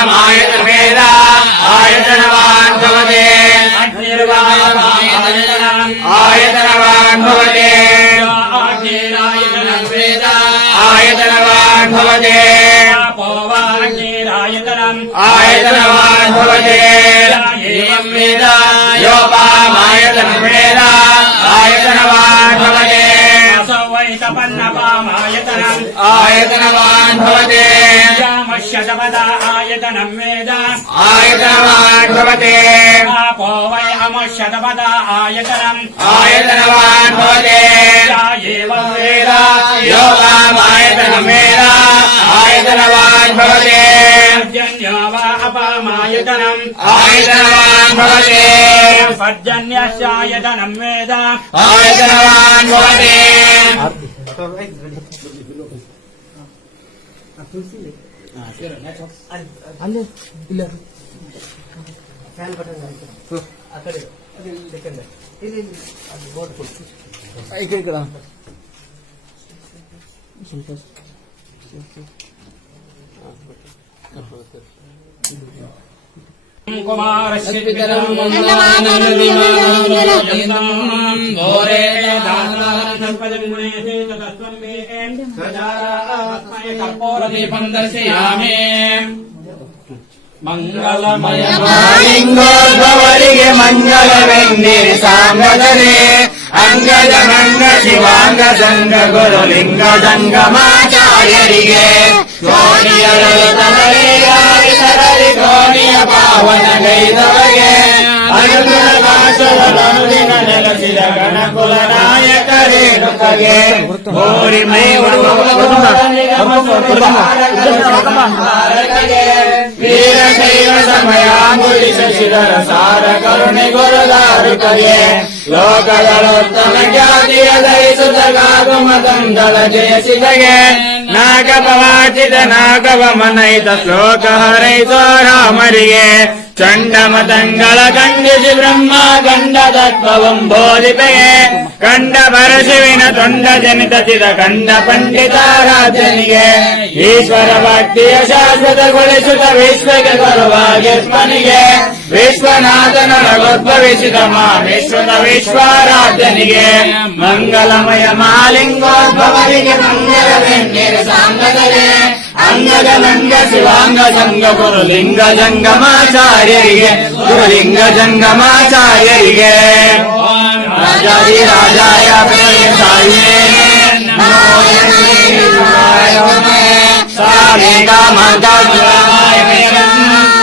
योपामायतनवेद आयतनवान् भवते आयतनवान् भवते आयतनवान् भवते आयतनवान् भवते एवं वेद योपामायतनवेद आयतनवान् भवते आयतनवान् भवते यामश्यतपदा आयतनं वेद आयतनवान् भवते आपो वै अमश्यतपदा आयतनम् आयतनवान् भवते एवं वेद योपामायतनं वेद आयतनवान् भवते पर्जन्यो वा अपामायतनम् आयतनवान् भवते पर्जन्यस्यायतनं वेद आयतनवान् भवते ಅಲ್ಲೇ ಇಲ್ಲ ಫ್ಯಾನ್ ಬಟನ್ ಆ ಕಡೆ ಸೆಕೆಂಡ್ ಇಲ್ಲಿ ಅದು ಬೋರ್ಡ್ ಕೊಡ್ತೀವಿ ಈ ಕಡೆ ಕುಮಾರಸ್ಯ ಪಿತರಂ ಮಂಗಲಮಯ ಲಿಂಗೋದ್ಭವರಿಗೆ ಮಂಗಲವೆಂದಿರಿ ಸಾಂಗದರೆ ಅಂಗದ ಮಂಗ ಶಿವಾಂಗ ಸಂಗ ಗುರು ಲಿಂಗ ಜಂಗಮಾಚಾರ್ಯರಿಗೆ ಸರಳಿ ಗೋಣಿಯ ಪಾವನ ಗೈದವಗೆ ಅನುಗುಣ ಕಾಶವಲೊಂದಿನ ನೆಲೆಸಿದ ಗಣಕುಲ ನಾಯಕರೇನುಕಗೆ ಗೋರಿ ಮೈ ವೀರಶೈವ ಸಮಯಾಂಗುಲಿ ಶಶಿಧರ ಸಾರ ಕರುಣೆ ಗುರುದಾರುಕಗೆ ಲೋಕಗಳೋತ್ತಮ ಖ್ಯಾತಿಯ ಧರಿಸುತ್ತಗಾಗುಮ ದಂಡಲ ಜಯಸಿದಗೆ ನಾಗಪವಾಚಿತ ನಾಗವ ಮನೈತ ಶ್ಲೋಕ ಹರೈಸೋ ರಾಮರಿಗೆ ಚಂಡಮತಂಗಳ ಖಂಡಿಸಿ ಬ್ರಹ್ಮ ಗಂಡ ತತ್ವವಂ ಬೋಧಿಪೆಗೆ ಕಂಡ ಪರಶಿವಿನ ತೊಂಡ ಜನಿತ ಚಿದ ಕಂಡ ಪಂಡಿತಾರಾಧನಿಗೆ ಈಶ್ವರ ಭಕ್ತಿಯ ಶಾಶ್ವತಗೊಳಿಸಿದ ವಿಶ್ವಕ್ಕೆ ಬರುವಾಗೆ ಸ್ಮನಿಗೆ ವಿಶ್ವನಾಥನೊಳಗೊದ್ಭವಿಸಿದ ವಿಶ್ವದ ವಿಶ್ವಾರಾಧನಿಗೆ ಮಂಗಲಮಯ ಮಹಾಲಿಂಗೋದ್ಭವರಿಗೆ ಮಂಗಲವೆಂದಿರು ಸಾಂಗದರೆ ಅಂಗದ ನಂಗ ಶಿವಾಂಗ ಸಂಗ ಗುರುಲಿಂಗ ಜಂಗಮಾಚಾರ್ಯರಿಗೆ ಗುರುಲಿಂಗ ಜಂಗಮಾಚಾರ್ಯರಿಗೆ ರಾಜಾದಿ ರಾಜಾಯ ಪ್ರೇತಾಯೇ ಸಾರೇ ಕಾಮಕಾಯ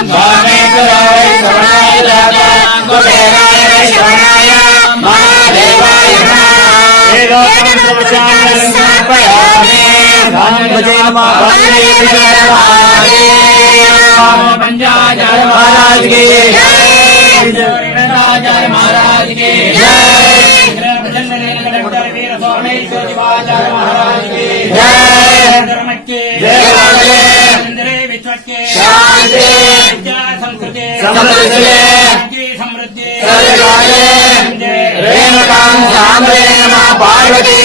ಭಾಮೇಶ್ವರಾಯ ಶರಣಾಯ ಕುಬೇರಾಯ ಶರಣಾಯ ಮಹಾದೇವಾಯ ಸಮರ್ಪಯಾಮಿ महाराज की महाराज की समृद्धि रेणुकां साम्रेण पार्वती